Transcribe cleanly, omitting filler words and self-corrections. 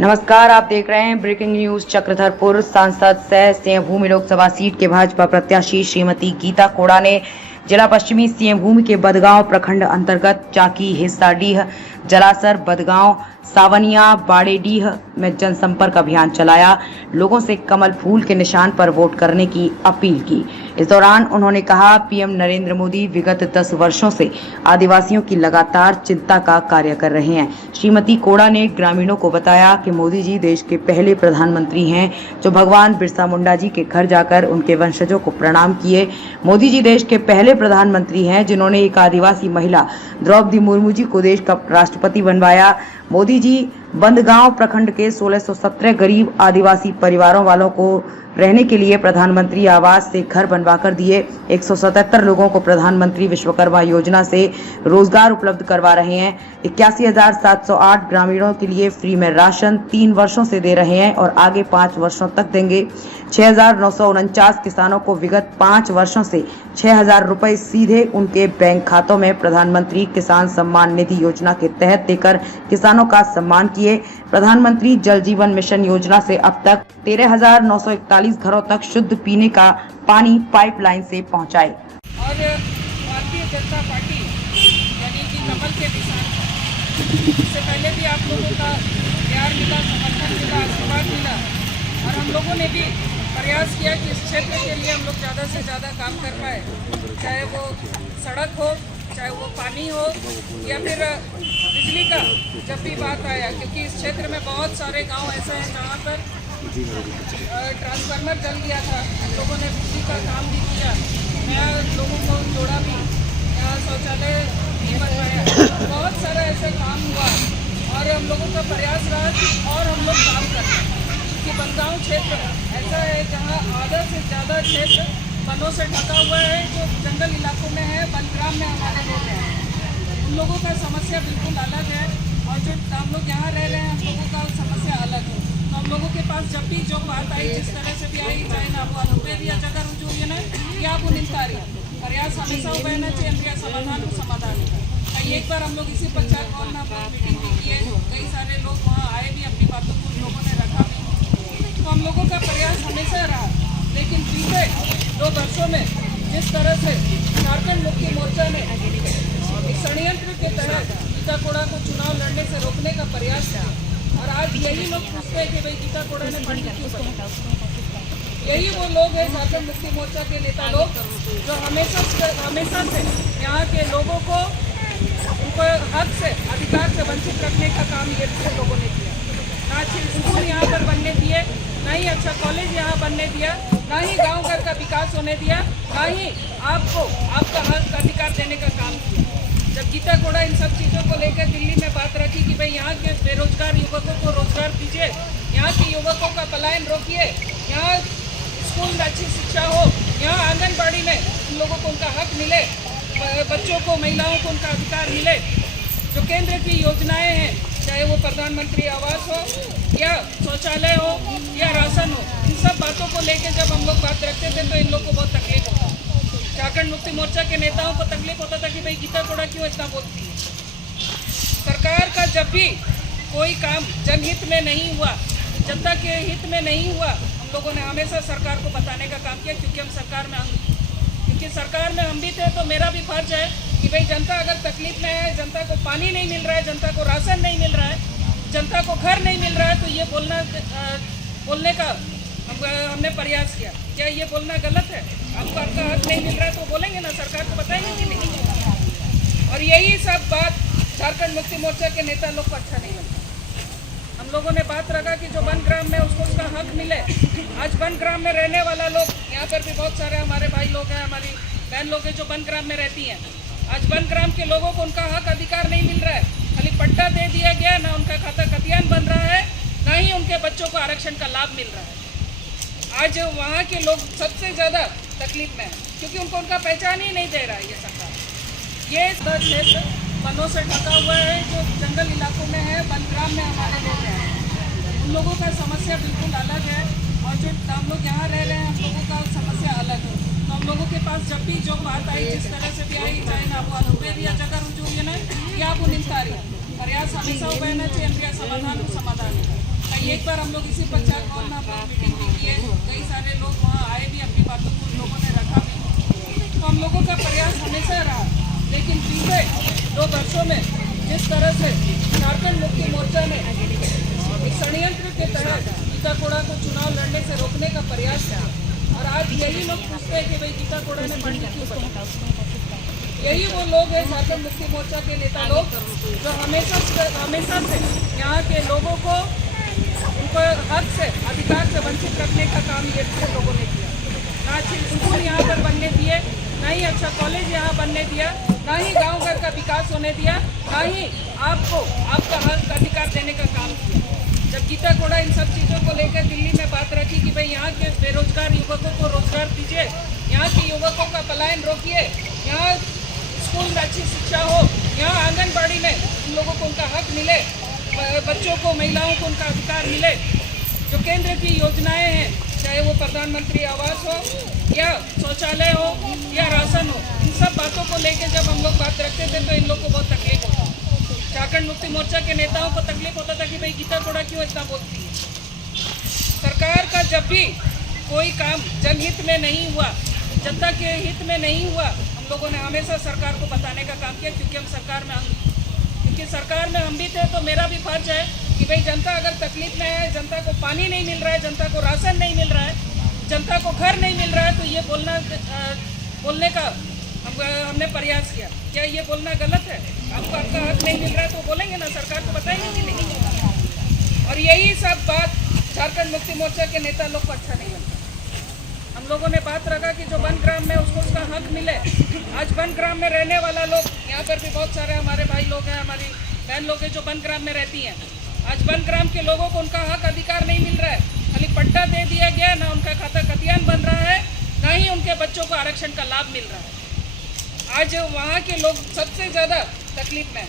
नमस्कार, आप देख रहे हैं ब्रेकिंग न्यूज। चक्रधरपुर सांसद सह सिंहभूमि लोकसभा सीट के भाजपा प्रत्याशी श्रीमती गीता कोड़ा ने जिला पश्चिमी सिंहभूमि के बदगांव प्रखंड अंतर्गत चाकी, हिस्साडीह, जलासर, बदगांव, सावनिया, बाड़ेडीह में जनसंपर्क अभियान चलाया। लोगों से कमल फूल के निशान पर वोट करने की अपील की। इस दौरान उन्होंने कहा, पीएम नरेंद्र मोदी विगत 10 वर्षों से आदिवासियों की लगातार चिंता का कार्य कर रहे हैं। श्रीमती कोड़ा ने ग्रामीणों को बताया कि मोदी जी देश के पहले प्रधानमंत्री हैं जो भगवान बिरसा मुंडा जी के घर जाकर उनके वंशजों को प्रणाम किए। मोदी जी देश के पहले प्रधानमंत्री हैं जिन्होंने एक आदिवासी महिला द्रौपदी मुर्मू जी को देश का राष्ट्रपति बनवाया। मोदी जी बंदगांव प्रखंड के 1617 गरीब आदिवासी परिवारों वालों को रहने के लिए प्रधानमंत्री आवास से घर बनवाकर दिए। 177 लोगों को प्रधानमंत्री विश्वकर्मा योजना से रोजगार उपलब्ध करवा रहे हैं। 81,708 ग्रामीणों के लिए फ्री में राशन 3 वर्षों से दे रहे हैं और आगे 5 वर्षों तक देंगे। 6,949 किसानों को विगत 5 वर्षों से 6,000 रुपए सीधे उनके बैंक खातों में प्रधानमंत्री किसान सम्मान निधि योजना के तहत देकर किसानों का सम्मान किए। प्रधानमंत्री जल जीवन मिशन योजना से अब तक 13,941 घरों तक शुद्ध पीने का पानी पाइपलाइन से पहुंचाए। और भारतीय जनता पार्टी यानी कि कमल के निशान, इससे पहले भी आप लोगों का प्यार मिला, समर्थन मिला, आशीर्वाद मिला और हम लोगों ने भी प्रयास किया कि इस क्षेत्र के लिए हम लोग ज़्यादा से ज़्यादा काम कर पाए, चाहे वो सड़क हो, चाहे वो पानी हो या फिर बिजली का जब भी बात आया, क्योंकि इस क्षेत्र में बहुत सारे गांव ऐसे हैं जहां पर ट्रांसफार्मर जल गया था। हम लोगों ने बिजली का काम भी किया, नया लोगों को जोड़ा भी, यहाँ शौचालय भी बनवाया, बहुत सारा ऐसे काम हुआ और हम लोगों का प्रयास रहा कि और हम लोग काम करें कि बंदगांव क्षेत्र ऐसा है जहाँ आधा से ज़्यादा क्षेत्र वनों से ढका हुआ है, जो जंगल इलाकों में है। बनग्राम में हमारे लोग हैं, उन लोगों का समस्या बिल्कुल अलग है और जो हम लोग यहाँ रह रहे हैं हम लोगों का समस्या अलग है। तो हम लोगों के पास जब भी जो बात आई, जिस तरह से भी आई, चाहे ना वो अनुपेरिया जगह रुजू या वो निंतारी, प्रयास हमेशा उबहना चाहिए अंद्रिया समाधान एक बार हम लोग इसी पंचायत भवन में हम लोग मीटिंग भी किए, कई सारे लोग वहाँ आए भी, अपनी बातों को उन लोगों ने रखा भी। तो हम लोगों का प्रयास हमेशा रहा, लेकिन बीते 2 वर्षों में जिस तरह से झारखंड मुक्ति मोर्चा ने एक षड्यंत्र के तहत गीता कोड़ा को चुनाव लड़ने से रोकने का प्रयास किया और आज यही लोग पूछते हैं कि भाई गीता कोड़ा ने पार्टी क्यों बनाई। यही वो लोग हैं झारखंड मुक्ति मोर्चा के नेता लोग जो हमेशा से यहाँ के लोगों को उनको हक से, अधिकार से वंचित रखने का काम ये लोगों ने किया। ना स्कूल यहाँ पर बनने दिए, ना ही अच्छा कॉलेज यहाँ बनने दिया, ना ही गांव घर का विकास होने दिया, ना ही आपको आपका हक अधिकार देने का काम किया। जब गीता कोड़ा इन सब चीज़ों को लेकर दिल्ली में बात रखी कि भाई यहाँ के बेरोजगार युवकों को रोजगार दीजिए, यहाँ के युवकों का पलायन रोकिए, यहाँ स्कूल में अच्छी शिक्षा हो, यहाँ आंगनबाड़ी में उन लोगों को उनका हक मिले, बच्चों को, महिलाओं को उनका अधिकार मिले। जो केंद्र की योजनाएं हैं, चाहे वो प्रधानमंत्री आवास हो या शौचालय हो या राशन हो, इन सब बातों को लेकर जब हम लोग बात रखते थे तो इन लोग को बहुत तकलीफ होता। झारखंड मुक्ति मोर्चा के नेताओं को तकलीफ होता था कि भाई गीता कोड़ा क्यों इतना बोलती है। सरकार का जब भी कोई काम जनहित में नहीं हुआ, जनता के हित में नहीं हुआ, हम लोगों ने हमेशा सरकार को बताने का काम किया, क्योंकि हम सरकार में हम भी थे। तो मेरा भी फर्ज है कि भाई जनता अगर तकलीफ में है, जनता को पानी नहीं मिल रहा है, जनता को राशन नहीं मिल रहा है, जनता को घर नहीं मिल रहा है, तो ये बोलने का हमने प्रयास किया। क्या ये बोलना गलत है? आपको आपका हक नहीं मिल रहा है तो बोलेंगे ना, सरकार को बताएंगे कि नहीं। और यही सब बात झारखंड मुक्ति मोर्चा के नेता लोग को अच्छा नहीं लगता। हम लोगों ने बात रखा कि जो वन ग्राम में उसको उसका हक मिले। आज वन ग्राम में रहने वाला लोग, यहाँ पर भी बहुत सारे हमारे भाई लोग हैं, हमारी बहन लोग हैं जो वन ग्राम में रहती हैं। आज वन ग्राम के लोगों को उनका हक अधिकार नहीं मिल रहा है, खाली पट्टा दे दिया गया, ना उनका खाता खतियान बन रहा है, ना ही उनके बच्चों को आरक्षण का लाभ मिल रहा है। आज वहाँ के लोग सबसे ज़्यादा तकलीफ में है, क्योंकि उनको उनका पहचान ही नहीं दे रहा है ये सरकार। ये क्षेत्र वनों से ढका हुआ है, जो जंगल इलाकों में है, बनग्राम में हमारे लोग हैं, उन लोगों का समस्या बिल्कुल अलग है और जो हम लोग यहाँ रह रहे हैं हम लोगों का समस्या अलग है। तो हम लोगों के पास जब भी जो बात आई, जिस तरह से भी आई, चाहे ना वो अनुपेरिया जगह रुजू या वो निंतारी, प्रयास हमेशा उबहना चाहिए अंद्रिया समाधान। एक बार हम लोग इसी पंचायत भवन में हम लोग मीटिंग भी किए, कई सारे लोग वहाँ आए भी, अपनी बातों को लोगों ने रखा भी। तो हम लोगों का प्रयास हमेशा रहा, लेकिन पिछले 2 वर्षों में जिस तरह से झारखंड मुक्ति मोर्चा ने एक षड्यंत्र के तहत गीता कोड़ा को चुनाव लड़ने से रोकने का प्रयास किया, और आज यही लोग पूछते हैं कि भाई गीता कोड़ा ने फंड क्यों बना। यही वो लोग हैं झारखंड मुक्ति मोर्चा के नेता लोग जो हमेशा से यहाँ के लोगों को उनको हक से, अधिकार से वंचित रखने का काम ये लोगों ने किया। ना स्कूल यहाँ पर बनने दिए, ना ही अच्छा कॉलेज यहाँ बनने दिया, ना ही गांव घर का विकास होने दिया, ना ही आपको आपका हक अधिकार देने का काम किया। जब गीता कोड़ा इन सब चीज़ों को लेकर दिल्ली में बात रखी कि भाई यहाँ के बेरोजगार युवकों को रोजगार दीजिए, यहाँ के युवकों का पलायन रोकिए, यहाँ स्कूल में अच्छी शिक्षा हो, यहाँ आंगनबाड़ी में उन लोगों को उनका हक मिले, बच्चों को, महिलाओं को उनका अधिकार मिले, जो केंद्र की योजनाएं हैं, चाहे वो प्रधानमंत्री आवास हो या शौचालय हो या राशन हो, इन सब बातों को लेकर जब हम लोग बात रखते थे तो इन लोग को बहुत तकलीफ होता। झारखंड मुक्ति मोर्चा के नेताओं को तकलीफ होता था कि भाई गीता कोड़ा क्यों इतना बोलती है। सरकार का जब भी कोई काम जनहित में नहीं हुआ, जनता के हित में नहीं हुआ, हम लोगों ने हमेशा सरकार को बताने का काम किया, क्योंकि हम सरकार में हम भी थे। तो मेरा भी फर्ज है कि भाई जनता अगर तकलीफ में है, जनता को पानी नहीं मिल रहा है, जनता को राशन नहीं मिल रहा है, जनता को घर नहीं मिल रहा है, तो ये बोलने का हमने प्रयास किया। क्या ये बोलना गलत है? आपको आपका हक नहीं मिल रहा है तो बोलेंगे ना, सरकार को बताएंगे कि नहीं। और यही सब बात झारखंड मुक्ति मोर्चा के नेता लोग को अच्छा नहीं लगता। हम लोगों ने बात रखा कि जो बनग्राम में उसको उसका हक मिले। आज बनग्राम में रहने वाला लोग, यहाँ पर भी बहुत सारे हमारे भाई लोग हैं, हमारी बहन लोग हैं जो बनग्राम में रहती हैं। आज बनग्राम के लोगों को उनका हक अधिकार नहीं मिल रहा है, खाली पट्टा दे दिया गया, ना उनका खाता खतियान बन रहा है, ना ही उनके बच्चों को आरक्षण का लाभ मिल रहा है। आज वहाँ के लोग सबसे ज़्यादा तकलीफ में हैं।